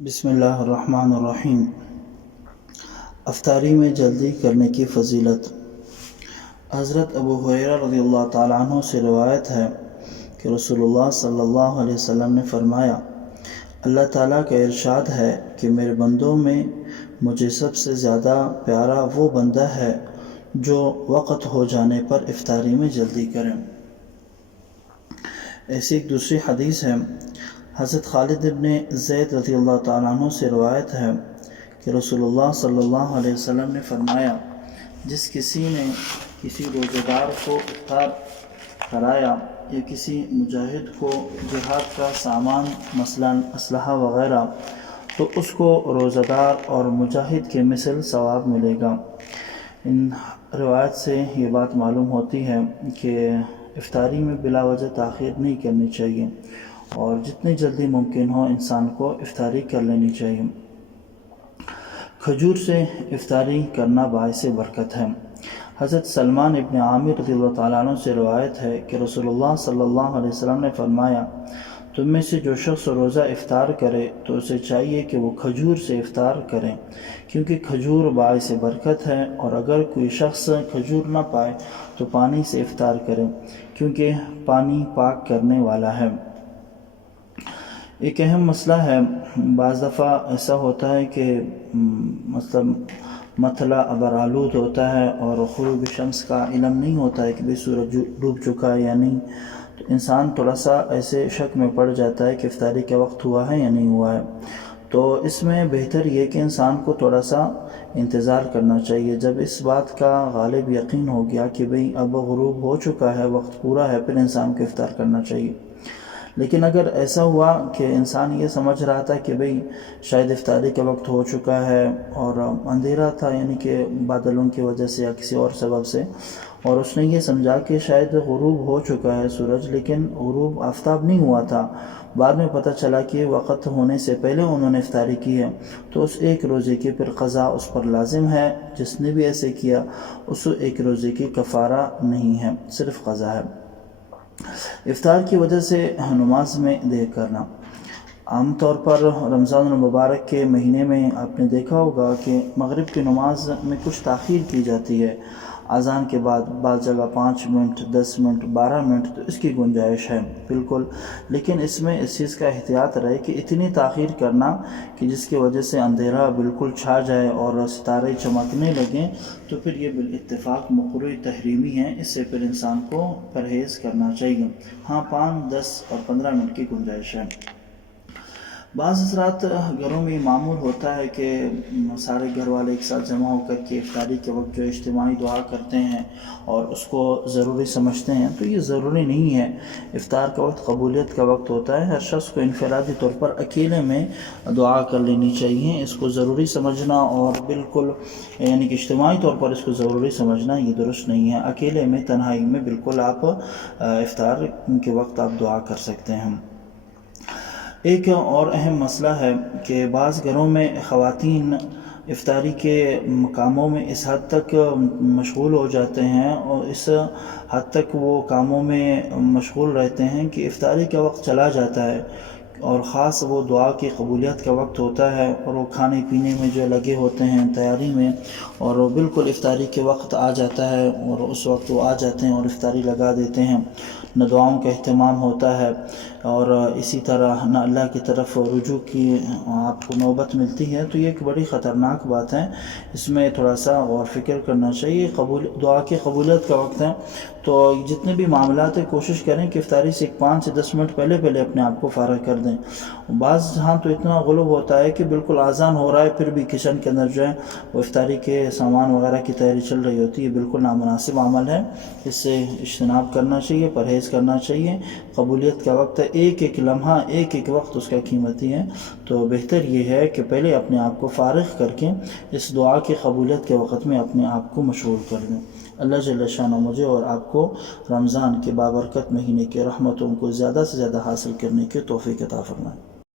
بسم اللہ الرحمن الرحیم۔ افطاری میں جلدی کرنے کی فضیلت۔ حضرت ابو ہریرہ رضی اللہ تعالیٰ عنہ سے روایت ہے کہ رسول اللہ صلی اللہ علیہ وسلم نے فرمایا، اللہ تعالیٰ کا ارشاد ہے کہ میرے بندوں میں مجھے سب سے زیادہ پیارا وہ بندہ ہے جو وقت ہو جانے پر افطاری میں جلدی کرے۔ ایسی ایک دوسری حدیث ہے، حضرت خالد ابن زید رضی اللہ تعالیٰ عنہ سے روایت ہے کہ رسول اللہ صلی اللہ علیہ وسلم نے فرمایا، جس کسی نے کسی روزہ دار کو افطار کرایا یا کسی مجاہد کو جہاد کا سامان مثلاً اسلحہ وغیرہ، تو اس کو روزہ دار اور مجاہد کے مثل ثواب ملے گا۔ ان روایت سے یہ بات معلوم ہوتی ہے کہ افطاری میں بلا وجہ تاخیر نہیں کرنی چاہیے اور جتنی جلدی ممکن ہو انسان کو افطاری کر لینی چاہیے۔ کھجور سے افطاری کرنا باعث برکت ہے۔ حضرت سلمان ابن عامر رضی اللہ تعالیٰ عنہ سے روایت ہے کہ رسول اللہ صلی اللہ علیہ وسلم نے فرمایا، تم میں سے جو شخص روزہ افطار کرے تو اسے چاہیے کہ وہ کھجور سے افطار کرے، کیونکہ کھجور باعث برکت ہے، اور اگر کوئی شخص کھجور نہ پائے تو پانی سے افطار کرے، کیونکہ پانی پاک کرنے والا ہے۔ ایک اہم مسئلہ ہے، بعض دفعہ ایسا ہوتا ہے کہ مسئلہ اگر آلود ہوتا ہے اور غروب شمس کا علم نہیں ہوتا ہے کہ بھی سورج ڈوب چکا ہے یا نہیں، تو انسان تھوڑا سا ایسے شک میں پڑ جاتا ہے کہ افطاری کا وقت ہوا ہے یا نہیں ہوا ہے۔ تو اس میں بہتر یہ کہ انسان کو تھوڑا سا انتظار کرنا چاہیے۔ جب اس بات کا غالب یقین ہو گیا کہ بھئی اب غروب ہو چکا ہے، وقت پورا ہے، پھر انسان کو افطار کرنا چاہیے۔ لیکن اگر ایسا ہوا کہ انسان یہ سمجھ رہا تھا کہ بھئی شاید افطاری کا وقت ہو چکا ہے اور اندھیرا تھا، یعنی کہ بادلوں کی وجہ سے یا کسی اور سبب سے، اور اس نے یہ سمجھا کہ شاید غروب ہو چکا ہے سورج، لیکن غروب آفتاب نہیں ہوا تھا، بعد میں پتہ چلا کہ وقت ہونے سے پہلے انہوں نے افطاری کی ہے، تو اس ایک روزے کی پھر قضا اس پر لازم ہے۔ جس نے بھی ایسے کیا اس ایک روزے کی کفارہ نہیں ہے، صرف قضا ہے۔ افطار کی وجہ سے نماز میں دیر کرنا۔ عام طور پر رمضان المبارک کے مہینے میں آپ نے دیکھا ہوگا کہ مغرب کی نماز میں کچھ تاخیر کی جاتی ہے، اذان کے بعد بعض جگہ 5 منٹ، 10 منٹ، 12 منٹ، تو اس کی گنجائش ہے بالکل، لیکن اس میں اس چیز کا احتیاط رہے کہ اتنی تاخیر کرنا کہ جس کی وجہ سے اندھیرا بالکل چھا جائے اور ستارے چمکنے لگیں، تو پھر یہ بالاتفاق مکروہ تحریمی ہے، اس سے پھر انسان کو پرہیز کرنا چاہیے۔ ہاں 5، 10 اور 15 منٹ کی گنجائش ہے۔ بعض حضرات گھروں میں معمول ہوتا ہے کہ سارے گھر والے ایک ساتھ جمع ہو کر کے افطاری کے وقت جو اجتماعی دعا کرتے ہیں اور اس کو ضروری سمجھتے ہیں، تو یہ ضروری نہیں ہے۔ افطار کا وقت قبولیت کا وقت ہوتا ہے، ہر شخص کو انفرادی طور پر اکیلے میں دعا کر لینی چاہیے۔ اس کو ضروری سمجھنا اور بالکل یعنی کہ اجتماعی طور پر اس کو ضروری سمجھنا یہ درست نہیں ہے۔ اکیلے میں تنہائی میں بالکل آپ افطار کے وقت آپ دعا کر سکتے ہیں۔ ایک اور اہم مسئلہ ہے کہ بعض گھروں میں خواتین افطاری کے کاموں میں اس حد تک مشغول ہو جاتے ہیں اور اس حد تک وہ کاموں میں مشغول رہتے ہیں کہ افطاری کا وقت چلا جاتا ہے، اور خاص وہ دعا کی قبولیت کا وقت ہوتا ہے اور وہ کھانے پینے میں جو لگے ہوتے ہیں تیاری میں، اور وہ بالکل افطاری کے وقت آ جاتا ہے اور اس وقت وہ آ جاتے ہیں اور افطاری لگا دیتے ہیں، نہ دعاؤں کا اہتمام ہوتا ہے اور اسی طرح نہ اللہ کی طرف رجوع کی آپ کو نوبت ملتی ہے۔ تو یہ ایک بڑی خطرناک بات ہے، اس میں تھوڑا سا غور فکر کرنا چاہیے۔ دعا کی قبولیت کا وقت ہے تو جتنے بھی معاملات ہیں کوشش کریں کہ افطاری سے 5 سے 10 منٹ پہلے اپنے آپ کو فارغ کر دیں۔ بعض ہاں تو اتنا غلو ہوتا ہے کہ بالکل اذان ہو رہا ہے پھر بھی کچن کے اندر جو ہے وہ افطاری کے سامان وغیرہ کی تیاری چل رہی ہوتی ہے، یہ بالکل نامناسب عمل ہے، اس سے اجتناب کرنا چاہیے، پرہیز کرنا چاہیے۔ قبولیت کا وقت ہے، ایک ایک لمحہ، ایک ایک وقت اس کا قیمتی ہے، تو بہتر یہ ہے کہ پہلے اپنے آپ کو فارغ کر کے اس دعا کی قبولیت کے وقت میں اپنے آپ کو مشغول کر دیں۔ اللہ جل شانہ مجھے اور آپ کو رمضان کے بابرکت مہینے کے رحمتوں کو زیادہ سے زیادہ حاصل کرنے کی توفیق عطا فرمائے۔